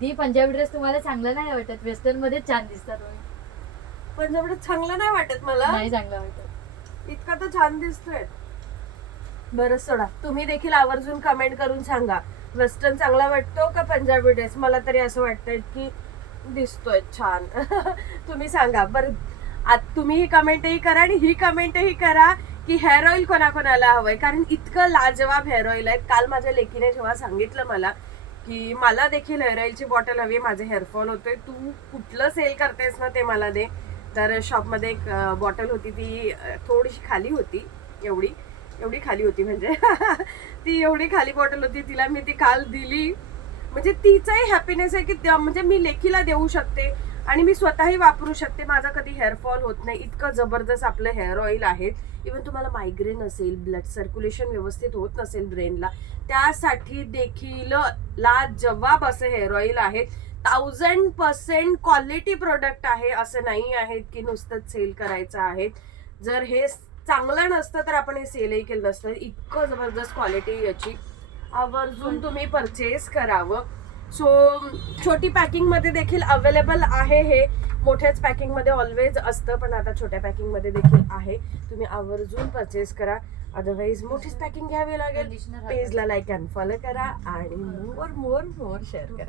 ती पंजाबी ड्रेस तुम्हाला चांगला नाही वाटत, वेस्टर्न मध्ये छान दिसतात. पंजाबी चांगलं नाही वाटत मला, नाही चांगला वाटत. इतका तर छान दिसतोय. बरं सोडा, तुम्ही देखील आवर्जून कमेंट करून सांगा वेस्टर्न चांगला वाटतो का पंजाबी ड्रेस. मला तरी असं वाटतंय की दिसतोय छान. तुम्ही सांगा बरं. तुम्ही ही कमेंटही करा आणि ही कमेंटही करा की हेअर ऑइल कोणाकोणाला हवंय, कारण इतकं लाजवाब हेअर ऑइल आहे. काल माझ्या लेकीने जेव्हा सांगितलं मला की मला देखील हेअर ऑइलची बॉटल हवी, माझे हेअरफॉल होतोय, तू कुठलं सेल करतेस ना ते मला दे. तर शॉपमध्ये एक बॉटल होती, ती थोडीशी खाली होती, एवढी खाली होती म्हणजे ती एवढी खाली बॉटल होती. तिला मी ती काल दिली. म्हणजे तिचाही हॅपीनेस आहे की म्हणजे मी लेकीला देऊ शकते आणि मी स्वतःही वापरू शकते. माझा कधी हेअरफॉल होत नाही. इतकं जबरदस्त आपलं हेअर ऑइल आहे. इव्हन तुम्हाला मायग्रेन असेल, ब्लड सर्क्युलेशन व्यवस्थित होत नसेल ब्रेनला, त्यासाठी देखील लाजवाब असं हेअर ऑइल आहे. 1000% क्वालिटी प्रोडक्ट आहे. असं नाही आहे की नुसतं सेल करायचं आहे. जर हे चांगलं नसतं तर आपण हे सेलही केलं नसतं. इतकं जबरदस्त क्वालिटी याची. आवर्जून तुम्ही परचेस करावं. सो छोटी पॅकिंग मध्ये देखील अवेलेबल आहे. हे मोठ्याच पॅकिंग मध्ये ऑलवेज असतं, पण आता छोट्या पॅकिंग मध्ये देखील आहे. तुम्ही आवर्जून परचेस करा, अदरवाईज मोठीच पॅकिंग घ्यावी लागेल. पेजला लाईक अँड फॉलो करा आणि मोर शेअर करा.